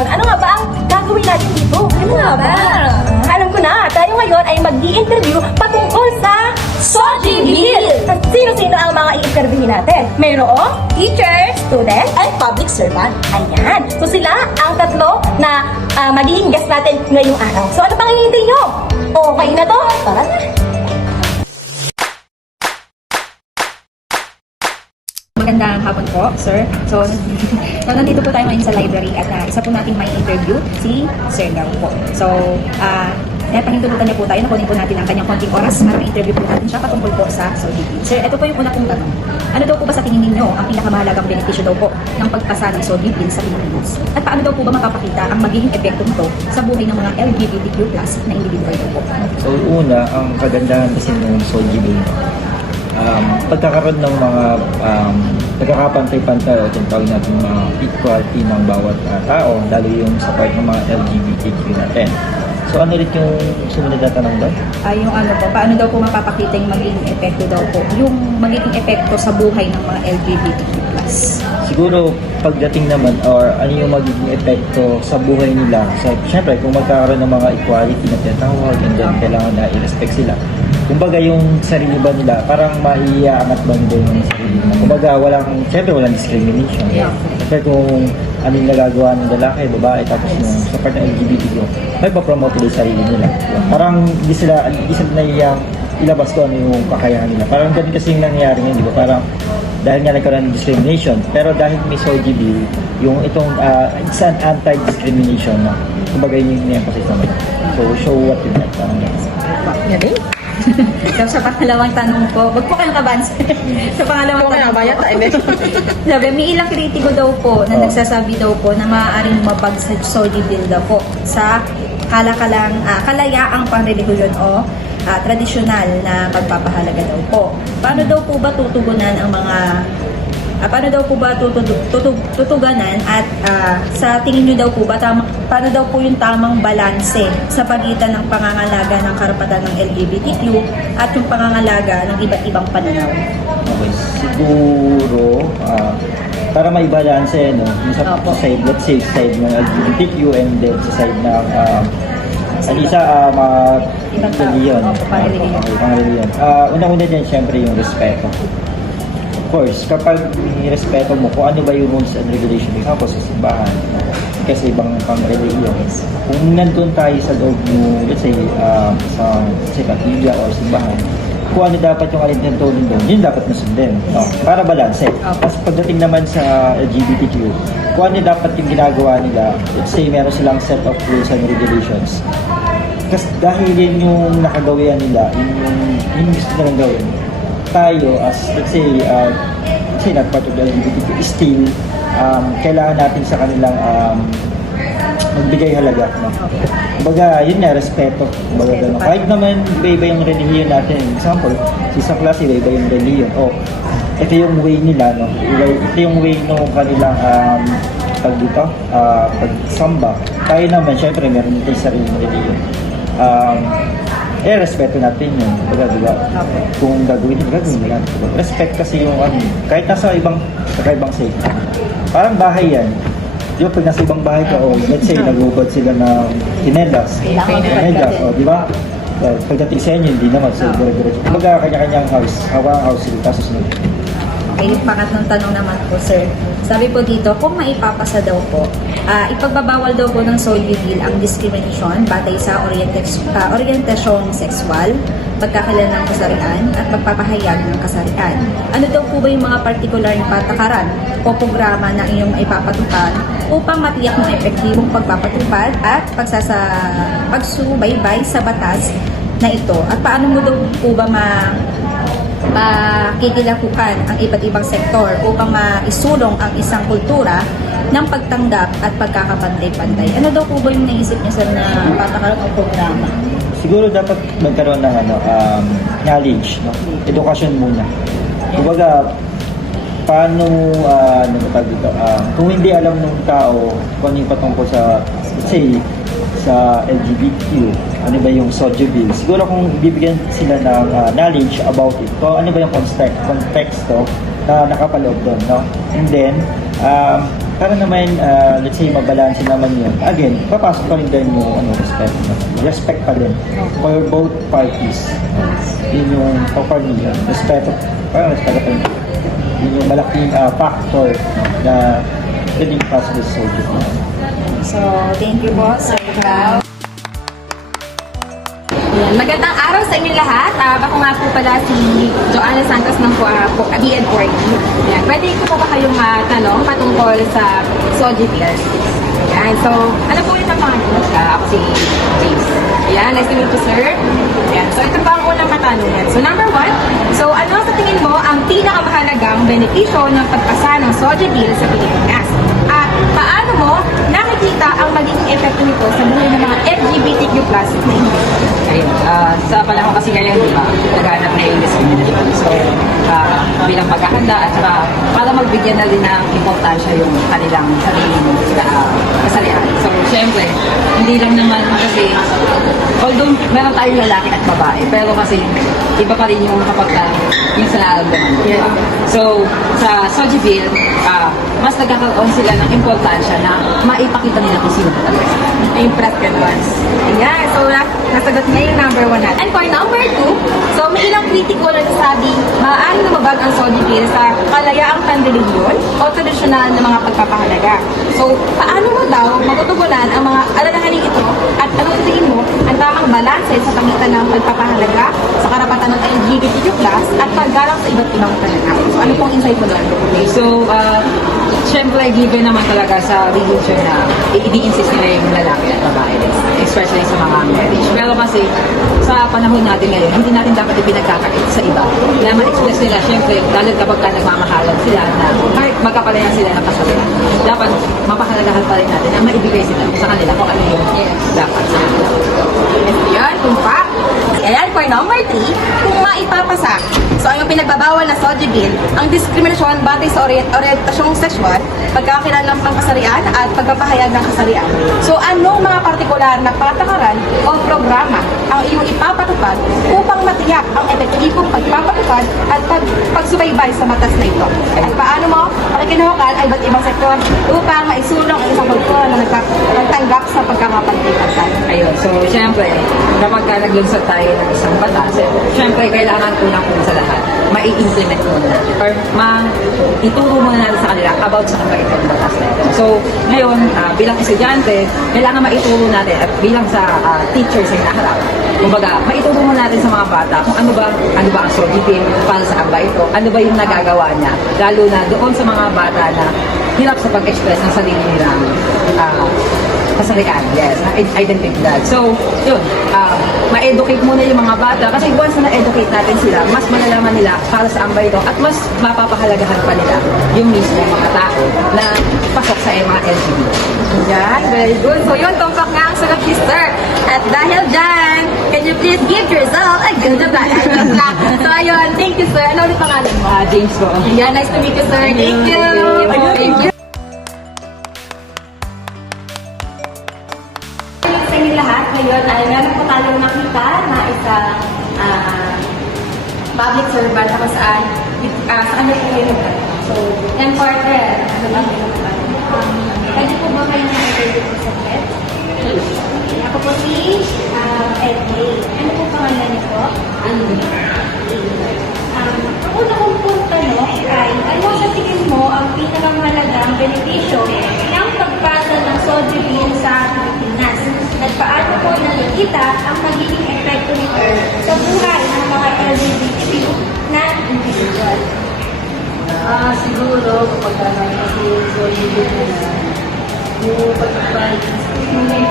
ngayon. Ano nga ba ang gagawin natin dito? Ano nga ba? Alam ko na, tayo ngayon ay mag-i-interview patungkol sa Soji Bill. Sino-sino ang mga i-interviewin natin? Mayroong teacher, student, Ay, public servant. ayan. So sila ang tatlo na magiging guest natin ngayong araw. So ano pang hihintay nyo? Okay na to? Tara na. Magandang hapon po, sir. So, nandito po tayo ngayon sa library at isa po nating may interview, si Sir Gao po. So, napahintulutan niyo po tayo, nakunin po natin ang kanyang konting oras para ma-interview po natin siya patungkol po sa Soji Bill. Sir, ito po yung una pong tanong. Ano daw po ba sa tingin ninyo ang pinakamahalagang benepisyo daw po ng pagpasa ng Soji Bill sa Pilipinas? At paano daw po ba mapapakita ang magiging epekto nito sa buhay ng mga LGBTQ+ na individual po? So una, ang kagandahan kasi ng Soji Bill, pagkakaroon ng mga pagkakapantay-pantay o tinatawag natin mga equality ng bawat tao, lalo yung sa part ng mga LGBTQ natin. So ano ulit yung sumunod na tanong doon? Yung ano po, paano daw po mapapakita yung magiging epekto daw po? Yung magiging epekto sa buhay ng mga LGBTQ+. Siguro pagdating naman or ano yung magiging epekto sa buhay nila. So syempre kung magkakaroon ng mga equality na tinatawag and then kailangan na i-respect sila. Kumbaga yung sarili ba nila parang maiaangat ba nila yung sarili nila. Kumbaga walang discrimination. Yeah. Kasi kung ano yung nagagawa ng lalaki, babae, tapos yung sa part ng LGBTQ, may pa-promote nila yung sarili nila. Parang hindi sila naiyang ilabas ko ano yung kakayahan nila. Parang ganun kasi yung nangyayari ngayon, di ba? Parang dahil nga nagkaroon ng discrimination, pero dahil may Soji Bill, yung itong it's an anti-discrimination na kumbaga yun yung emphasis naman. So show what you like. Parang Galing. So, sa pangalawang tanong ko, wag po kayong kabahan, sir. Sa pangalawang Kung tanong kaya ko, tayo, eh. sabi, may ilang kritiko daw po na Oh. nagsasabi daw po na maaaring mapag sa Soji Bill daw po sa kalayaang panrelihiyon o tradisyonal na pagpapahalaga daw po. Paano daw po ba tutugunan ang mga paano daw po ba tutuganan at sa tingin niyo daw po ba paano daw po yung tamang balanse sa pagitan ng pangangalaga ng karapatan ng LGBTQ at yung pangangalaga ng iba't ibang pananaw? okay, siguro para may balance no, yung sa Opo. side, let's say side ng LGBTQ and then sa side ng mga Ibang tao. reliyon. Opo, panrelihiyon. Okay, panrelihiyon. Unang-una dyan, syempre yung respeto. Of course, kapag respeto mo kung ano ba yung rules and regulation, example sa simbahan, kasi ibang pangrelihiyon. Kung nandun tayo sa loob mo, let's say, sa kapilya or simbahan, kung ano dapat yung alintintulin doon, yun dapat nasundin. No? Para balanse. Tapos pagdating naman sa LGBTQ, kung ano dapat yung ginagawa nila, let's say meron silang set of rules and regulations. Kasi dahil yun yung nakagawian nila, yun yung gusto nilang gawin. Tayo as, let's say not part of the LGBTQ, still, kailangan natin sa kanilang magbigay halaga. No? Kumbaga, yun nga, respeto. Kumbaga, gano'n. Kahit naman iba-iba yung relihiyon natin. Example, sa klase, iba-iba yung relihiyon. Ito yung way nila, no? Ito yung way ng kanilang pagsamba. Tayo naman, syempre, meron din tayong sariling relihiyon. Respeto natin yun. Kumbaga, diba? Kung gagawin nila. Respect kasi yung kahit nasa kakaibang safe. Parang bahay yan. Di ba, pag nasa ibang bahay ka, let's say, nagubad sila ng tinelas. Di ba? Pagdating sa inyo, hindi naman. So, dire-diretso. Kumbaga, kanya-kanyang house. Hawang house sila. Tapos sunod. Okay, yung pangatlong tanong naman po, sir. Sabi po dito, kung maipapasa daw po, ipagbabawal daw po ng Soji Bill ang discrimination batay sa orientasyong sexual, pagkakalanlang kasarian, at pagpapahayag ng kasarian. Ano daw po ba yung mga partikular patakaran o programa na inyong ipapatupad upang matiyak ng epektibong pagpapatupad at pagsubaybay sa batas na ito? At paano mo daw po ba makikilakukan ang iba't ibang sektor upang maisulong ang isang kultura ng pagtanggap at pagkakapantay-pantay? Ano daw po ba yung naisip niya sa na patakaran o programa? Siguro dapat magkaroon ng knowledge, no? Edukasyon muna. Kumbaga, paano, kung hindi alam ng tao kung ano yung patungkol sa, let's say, sa LGBTQ, ano ba yung Soji Bill, siguro kung bibigyan sila ng knowledge about it, kung ano ba yung konteksto na nakapaloob doon, no? And then, para naman, let's say, mabalansin naman yun. Again, papasok pa rin din yung respect. Respect pa din for both parties. Yun yung, for me, respect pa rin. Yun yung malaking factor na pwedeng pasok sa soldier. So, thank you po, Sir Clau. Ayan, magandang araw sa inyo lahat. Ako nga po pala si Joanna Santos ng BN40. Ayan, pwede ko po ba kayong tanong patungkol sa Soji Fields? Ayan, so, ano po yung pangalan? Ako si James. Ayan, nice to meet you, sir. Ayan, so ito pa ang unang katanungan. So, number 1, so ano sa tingin mo ang pinakamahalagang benepisyo ng pagpasa ng Soji Bill sa Pilipinas? At paano mo nakikita ang magiging epekto nito sa buhay ng mga LGBTQ+ na individuals? Ayun, sa panahon kasi ngayon, di ba, naghahanap na yung discrimination. So, bilang paghahanda at saka para magbigyan na rin ng importansya yung kanilang sariling kasalihan. So, syempre, hindi lang naman kasi, although meron tayong lalaki at babae, pero kasi iba pa rin yung kapag yung sa nararamdaman mo. Yeah. So, sa Sojiville, mas nagkakaroon sila ng importansya na maipakita nila kung sino talaga sila. Impressed ka once. Ayan, so nasagot na yung number 1 natin. And for number 2, so may ilang kritiko na nasabi, maaaring lumabag ang Soji Bill sa kalayaang panrelihiyon o tradisyonal na mga pagpapahalaga. So, paano mo daw matutugunan ang mga alalahanin ito at ano sa tingin mo ang tamang balanse sa pagitan ng pagpapahalaga sa karapatan ng LGBTQ+ at paggalang sa iba't ibang talaga? So, ano pong insight mo doon? Okay, so, syempre, given naman talaga sa religion na i-insist nila yung lalaki at babae, especially sa mga marriage. Pero kasi, sa panahon natin ngayon, hindi natin dapat ipinagkakait sa iba. Na ma-express nila, syempre, lalo kapag nagmamahalan sila na kahit magkapalayan sila ng kasalanan, dapat mapahalagahan pa rin natin na maibigay sila sa kanila kung ano yung dapat sa kanila. Yan, kumpa. Ayan, for number 3, kung maipapasa. So, ang pinagbabawal na Soji Bill, ang diskriminasyon batay sa orientasyong sexual, pagkakilala ng pangkasarian at pagpapahayag ng kasarian. So, anong mga partikular na patakaran o programa ang iyong ipapatupad upang matiyak ang epektibong pagpapatupad at pagsubaybay sa batas na ito? At paano mo pakikinuhukan ay iba't ibang sektor upang maisulong ang isang kultura na nagtanggap sa pagkakapagpipagtan? Ayun, so syempre, kapag naglunsad tayo ng isang batas, syempre kailangan unang-una sa lahat, mai-implement muna natin or ituro muna natin sa kanila about sa kabaitan ng batas na ito. So, ngayon, bilang estudyante, kailangan maituro natin at bilang sa teachers na hinaharap, kumbaga, maituro muna natin sa mga bata kung ano ba ang Sojiville, para sa ba ito, ano ba yung nagagawa niya, lalo na doon sa mga bata na hirap sa pag-express ng sarili nilang kasarian, yes, identidad. So, yun, ma-educate muna yung mga bata kasi once na na-educate natin sila, mas malalaman nila para sa ba ito at mas mapapahalagahan pa nila yung mismo mga tao na pasok sa mga LGBT. Yan, very good. So, yun, tumpak nga ang sagot ni Sir. At dahil dyan, can you please give yourself a good applause? So, ayun, thank you, Sir. Ano ulit pangalan mo? James po. Yeah, nice to meet you, Sir. Thank you. Thank you. Sa inyo lahat, ngayon ay meron po tayong nakita na isang public servant ako saan sa kanya po yung So, yan partner, ano ba yung pwede po ba kayo na-interview po sa chat? Ako po si Edway. Ano po pangalan niyo po? Ang una kong pong tanong ay, ano sa tingin mo ang pinakamahalagang benepisyo ng pagpasa ng Soji Bill sa Pilipinas? At paano po nakikita ang magiging epekto nito sa buhay ng mga LGBTQ na individual? Siguro, kapag kasi Sojiville na yung pagpapahit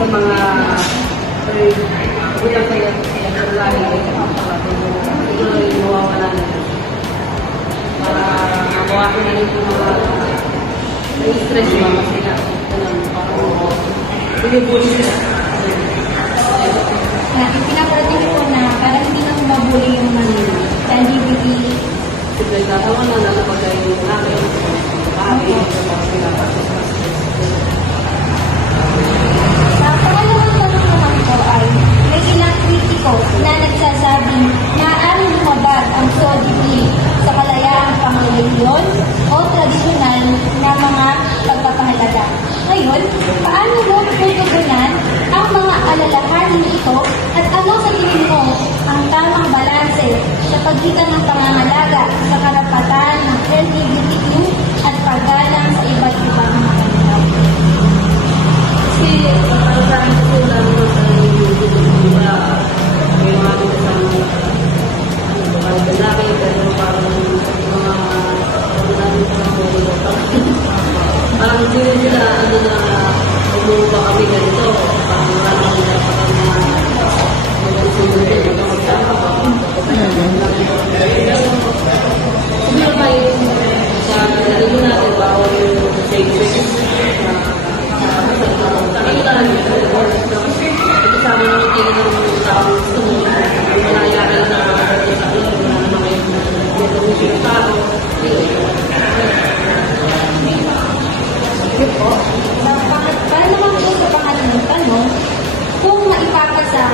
sa mga ulang kaya lagi siguro yung mawawala na para makuha ko na rin yung mga stress mga sila pinibuli sila. Pinaparating ko na parang hindi na mabuli yung mga LGBT. Sila natawa na nalapagay yung namin kami sa mga pinapasok na stress. Sa pangalawang tanong naman po ay may ilang kritiko na nagsasabing maaaring lumabag ang Soji Bill sa kalayaang pangrelihiyon o tradisyonal na mga pagpapahalaga pamamagitan ng pangangalaga sa karapatan ng LGBTQ at paggalang sa iba't ibang mga kandidato. Kasi para sa akin kasi lalo na sa diba, may mga kasama parang lalaki, pero parang mga parang hindi rin sila ano na umuha kami ganito. Parang wala kami dapat ang magsusunod din at magkakapa. Siguro tayo sa lalo natin bawal yung safe nakikita namin ito sa mga tingin ng tao gusto mo manayaan na sa akin wala naman kayo yung tao Sige po. Para naman po sa pangalang tanong, kung maipapasa,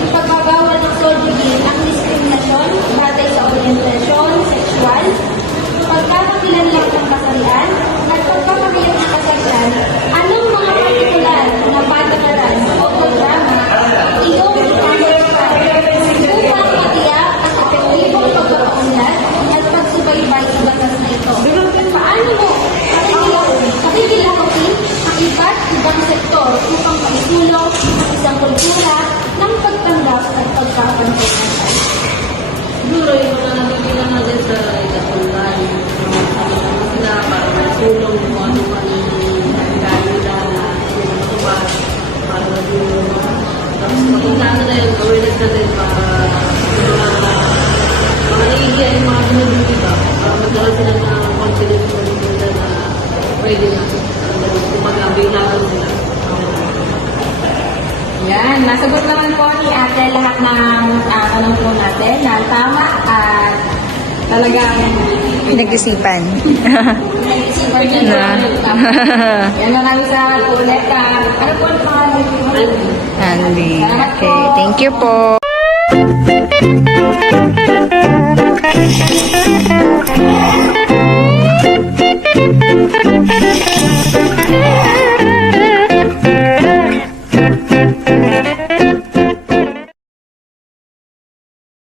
ipagbabawal ng SOGIE ang diskriminasyon batay sa orientasyon, sexual, pagkakakilanlan ng kasarian, at pagpapahayag ng kasarian, anong mga partikular na patakaran o programa iyong ipapagpapan upang matiyak ang epektibong pagpapaunlad at pagsubaybay sa batas na ito. Paano mo pakikilahukin ang iba't ibang sektor upang maisulong ang isang kultura ng pagtanggap at pagkakantay? siguro yung mga nabibilang natin sa ikapunlan sila para masulong kung ano man yung kanila na matubas para maging tapos makita na yung awareness natin para mga naiiyan yung mga binubuti ba para magkaroon sila ng confidence nila na pwede na kumagabay natin sila. Yan, nasagot naman po ni ate lahat ng tanong po natin na tama at talagang Pinag-isipan. nag-isipan niya na. Yan, maraming salamat po ulit. Ano po ang pangalan niyo? Andy. Salamat Okay, po. thank you po.